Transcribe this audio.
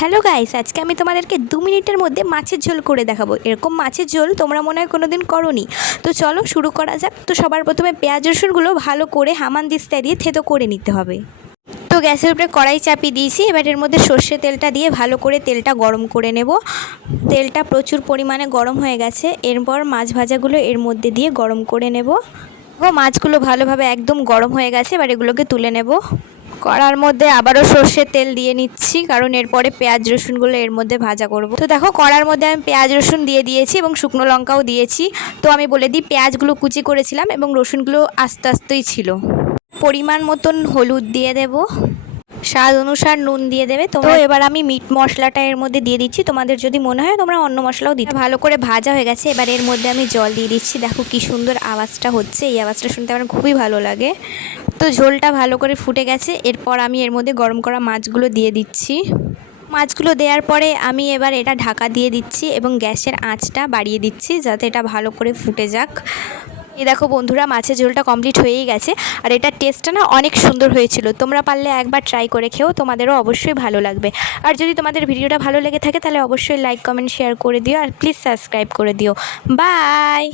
Hello guys, আজকে আমি তোমাদেরকে 2 মিনিটের মধ্যে মাছের ঝোল করে দেখাবো। এরকম মাছের ঝোল তোমরা মনে হয় কোনোদিন করোনি। তো চলো শুরু করা যাক। তো সবার প্রথমে পেঁয়াজ রসুনগুলো ভালো করে হামানদিস্তা দিয়ে থেতো করে নিতে হবে। তো গ্যাসের উপরে কড়াই চাপিয়ে দিয়েছি। এবার এর মধ্যে সর্ষে তেলটা দিয়ে ভালো করে তেলটা গরম করে নেব। তেলটা প্রচুর পরিমাণে গরম হয়ে গেছে। এরপর মাছ ভাজাগুলো এর মধ্যে দিয়ে গরম করে নেব। মাছগুলো ভালোভাবে একদম গরম হয়ে গেছে। এবার এগুলোকে তুলে নেব। কড়ার মধ্যে আবারও সর্ষের তেল দিয়ে নিচ্ছি, কারণ এরপরে পেঁয়াজ রসুনগুলো এর মধ্যে ভাজা করব। তো দেখো কড়ার মধ্যে আমি পেঁয়াজ রসুন দিয়ে দিয়েছি এবং শুকনো লঙ্কাও দিয়েছি। তো আমি বলে দিই, পেঁয়াজগুলো কুচি করেছিলাম এবং রসুনগুলো আস্তে আস্তেই ছিল। পরিমাণ মতন হলুদ দিয়ে দেব, স্বাদ অনুসার নুন দিয়ে দেবে। তো এবার আমি মিট মশলাটা এর মধ্যে দিয়ে দিচ্ছি। তোমাদের যদি মনে হয় তোমরা অন্য মশলাও দিতে। ভালো করে ভাজা হয়ে গেছে। এবার এর মধ্যে আমি জল দিয়ে দিচ্ছি। দেখো কি সুন্দর আওয়াজটা হচ্ছে, এই আওয়াজটা শুনতে আমার খুবই ভালো লাগে। তো ঝোলটা ভালো করে ফুটে গেছে। এরপর আমি এর মধ্যে গরম করা মাছগুলো দিয়ে দিচ্ছি। মাছগুলো দেওয়ার পরে আমি এবার এটা ঢাকা দিয়ে দিচ্ছি এবং গ্যাসের আঁচটা বাড়িয়ে দিচ্ছি, যাতে এটা ভালো করে ফুটে যাক। এই দেখো বন্ধুরা, মাছের ঝোলটা কমপ্লিট হয়েই গেছে। আর এটার টেস্টটা না অনেক সুন্দর হয়েছিল। তোমরা পারলে একবার ট্রাই করে খেও, তোমাদেরও অবশ্যই ভালো লাগবে। আর যদি তোমাদের ভিডিওটা ভালো লেগে থাকে তাহলে অবশ্যই লাইক কমেন্ট শেয়ার করে দিও, আর প্লিজ সাবস্ক্রাইব করে দিও। বাই।